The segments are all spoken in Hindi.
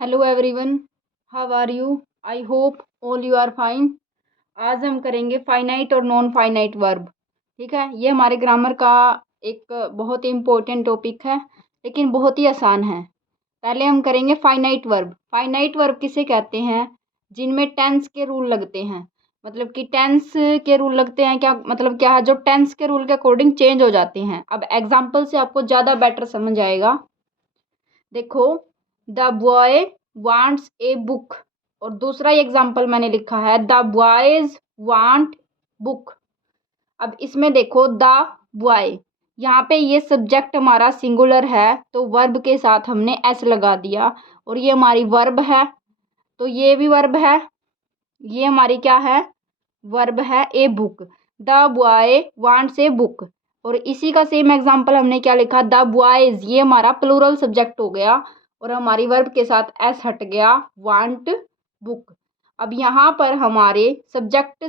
Hello everyone, how are you? I hope all you are fine. आज हम करेंगे फाइनाइट और नॉन फाइनाइट वर्ब। ठीक है, ये हमारे ग्रामर का एक बहुत ही इम्पोर्टेंट टॉपिक है, लेकिन बहुत ही आसान है। पहले हम करेंगे फाइनाइट वर्ब। फाइनाइट वर्ब किसे कहते हैं? जिनमें टेंस के रूल लगते हैं। मतलब कि टेंस के रूल लगते हैं, क्या मतलब क्या है? जो टेंस के रूल के अकॉर्डिंग चेंज हो जाते हैं। अब एग्जाम्पल से आपको ज़्यादा बेटर समझ आएगा। देखो, the boy wants a book, और दूसरा एग्जाम्पल मैंने लिखा है द बॉयज वांट बुक। अब इसमें देखो द बॉय, यहाँ पे ये सब्जेक्ट हमारा सिंगुलर है, तो वर्ब के साथ हमने एस लगा दिया, और ये हमारी वर्ब है, तो ये भी वर्ब है। ये हमारी क्या है? वर्ब है a book. The boy wants a book. और इसी का सेम एग्जांपल हमने क्या लिखा? द बॉयज, ये हमारा प्लूरल सब्जेक्ट हो गया, और हमारी वर्ब के साथ एस हट गया, वांट बुक। अब यहाँ पर हमारे सब्जेक्ट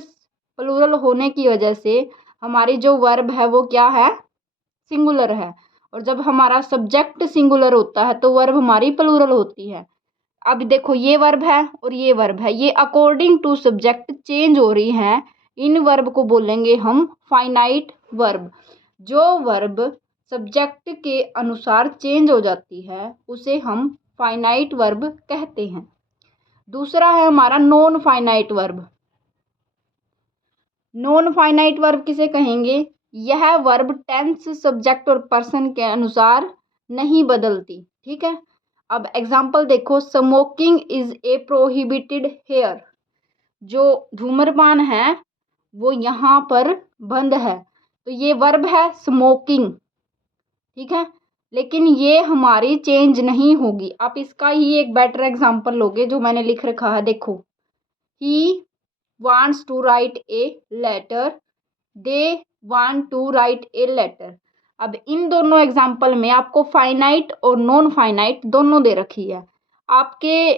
प्लूरल होने की वजह से हमारी जो वर्ब है वो क्या है? सिंगुलर है। और जब हमारा सब्जेक्ट सिंगुलर होता है तो वर्ब हमारी प्लूरल होती है। अब देखो, ये वर्ब है और ये वर्ब है, ये अकॉर्डिंग टू सब्जेक्ट चेंज हो रही हैं। इन वर्ब को बोलेंगे हम फाइनाइट वर्ब। जो वर्ब सब्जेक्ट के अनुसार चेंज हो जाती है उसे हम फाइनाइट वर्ब कहते हैं। दूसरा है हमारा non finite verb. Non finite verb किसे कहेंगे? यह वर्ब टेंस, सब्जेक्ट और पर्सन के अनुसार नहीं बदलती। ठीक है, अब एग्जाम्पल देखो, smoking is a prohibited here. जो धूम्रपान है वो यहाँ पर बंद है, तो ये वर्ब है स्मोकिंग। ठीक है, लेकिन ये हमारी चेंज नहीं होगी। आप इसका ही एक बेटर एग्जाम्पल लोगे जो मैंने लिख रखा है, देखो, ही wants to write a letter, they want to write a letter। अब इन दोनों एग्जाम्पल में आपको फाइनाइट और नॉन फाइनाइट दोनों दे रखी है। आपके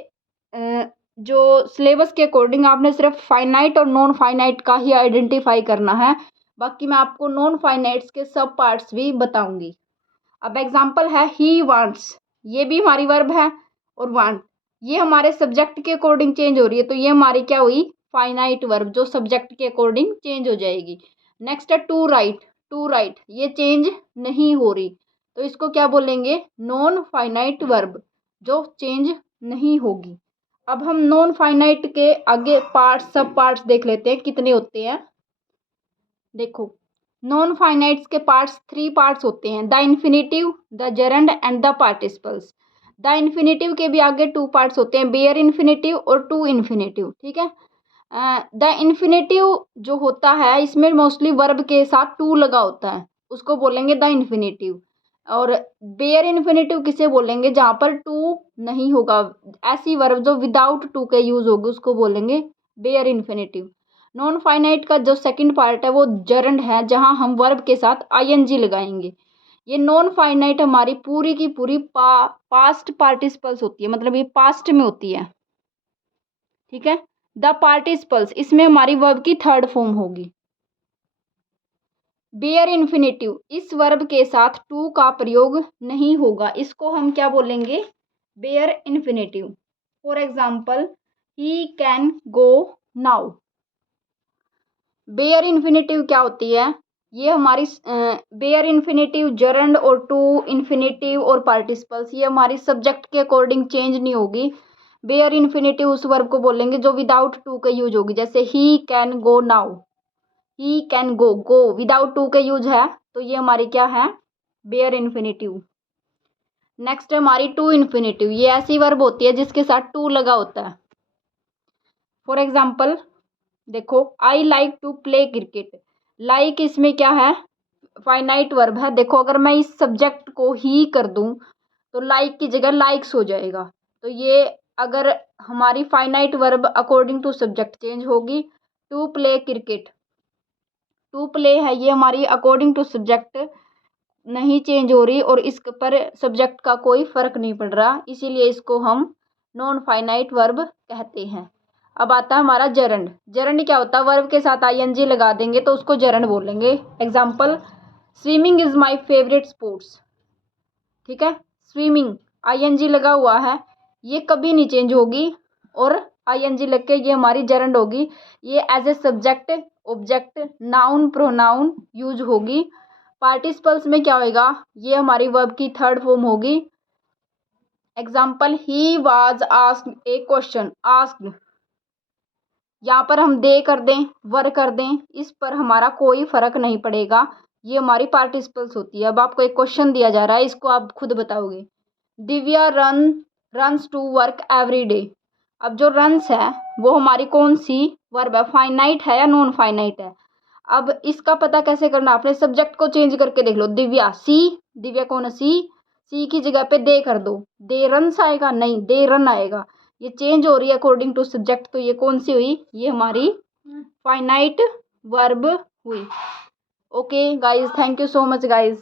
जो सिलेबस के अकॉर्डिंग आपने सिर्फ फाइनाइट और नॉन फाइनाइट का ही आइडेंटिफाई करना है, बाकी मैं आपको नॉन फाइनाइट्स के सब पार्ट्स भी बताऊंगी। अब एग्जाम्पल है ही वांट्स, ये भी हमारी वर्ब है, और वांट ये हमारे सब्जेक्ट के अकॉर्डिंग चेंज हो रही है, तो ये हमारी क्या हुई? फाइनाइट वर्ब, जो सब्जेक्ट के अकॉर्डिंग चेंज हो जाएगी। नेक्स्ट है टू राइट। टू राइट ये चेंज नहीं हो रही, तो इसको क्या बोलेंगे? नॉन फाइनाइट वर्ब, जो चेंज नहीं होगी। अब हम नॉन फाइनाइट के आगे पार्ट्स, सब पार्ट्स देख लेते हैं कितने होते हैं। देखो, नॉन फाइनाइट्स के पार्ट्स, थ्री पार्ट्स होते हैं, the infinitive, the gerund and the participles. The infinitive के भी आगे टू पार्ट्स होते हैं, बेयर इन्फिनेटिव और टू इन्फिनेटिव। ठीक है, द इन्फिनेटिव जो होता है इसमें मोस्टली वर्ब के साथ टू लगा होता है, उसको बोलेंगे द इन्फिनेटिव। और बेयर इन्फिनेटिव किसे बोलेंगे? जहाँ पर टू नहीं होगा, ऐसी वर्ब जो विदाउट टू के यूज होगी उसको बोलेंगे बेयर इन्फिनेटिव। नॉन फाइनाइट का जो सेकंड पार्ट है वो जरंड है, जहाँ हम वर्ब के साथ आईएनजी लगाएंगे। ये नॉन फाइनाइट हमारी पूरी की पूरी पास्ट पार्टिसिपल्स होती है, मतलब ये पास्ट में होती है। ठीक है, द पार्टिसिपल्स इसमें हमारी वर्ब की थर्ड फॉर्म होगी। बेयर इन्फिनेटिव, इस वर्ब के साथ टू का प्रयोग नहीं होगा, इसको हम क्या बोलेंगे? Bare infinitive. For example, he can go now. Bare infinitive क्या होती है? ये हमारी बेयर इन्फिनेटिव, जरंड और टू इन्फिनेटिव और पार्टिसिपल्स, ये हमारी सब्जेक्ट के अकॉर्डिंग चेंज नहीं होगी। बेयर इन्फिनेटिव उस वर्ब को बोलेंगे जो विदाउट टू के यूज होगी, जैसे he can go now. He can go, go without to के यूज है, तो ये हमारी क्या है? Bear infinitive. नेक्स्ट है हमारी टू इन्फिनेटिव, ये ऐसी वर्ब होती है जिसके साथ टू लगा होता है। फॉर एग्जाम्पल देखो, I like to play cricket. Like इसमें क्या है? फाइनाइट वर्ब है। देखो, अगर मैं इस सब्जेक्ट को ही कर दूं तो लाइक की जगह लाइक्स हो जाएगा, तो ये अगर हमारी finite verb according to subject change होगी। To play cricket, to play है, ये हमारी अकॉर्डिंग टू सब्जेक्ट नहीं चेंज हो रही, और इस पर सब्जेक्ट का कोई फर्क नहीं पड़ रहा, इसीलिए इसको हम नॉन फाइनाइट वर्ब कहते हैं। अब आता है हमारा जरंड। जरंड क्या होता है? वर्ब के साथ आईएनजी लगा देंगे तो उसको जरंड बोलेंगे। Example, swimming is my favourite sports. ठीक है, स्विमिंग आईएनजी लगा हुआ है, ये कभी नहीं चेंज होगी और आईएनजी लग के ये हमारी जरंड होगी। ये as a subject object noun pronoun use होगी। पार्टिसिपल्स में क्या होएगा, ये हमारी वर्ब की थर्ड फॉर्म होगी। Example, he was asked a question, asked, यहाँ पर हम दे कर दें वर कर दें, इस पर हमारा कोई फर्क नहीं पड़ेगा, ये हमारी पार्टिसिपल्स होती है। अब आपको एक क्वेश्चन दिया जा रहा है, इसको आप खुद बताओगे। Divya runs to work every day. अब जो रन्स है वो हमारी कौन सी वर्ब है, फाइनाइट है या नॉन फाइनाइट है। अब इसका पता कैसे करना, आपने सब्जेक्ट को चेंज करके देख लो। दिव्या, सी, दिव्या कौन है, सी की जगह पे दे कर दो, दे रन्स आएगा, नहीं दे रन आएगा। ये चेंज हो रही है अकॉर्डिंग टू सब्जेक्ट, तो ये कौन सी हुई, ये हमारी फाइनाइट वर्ब हुई। Okay guys, thank you so much guys.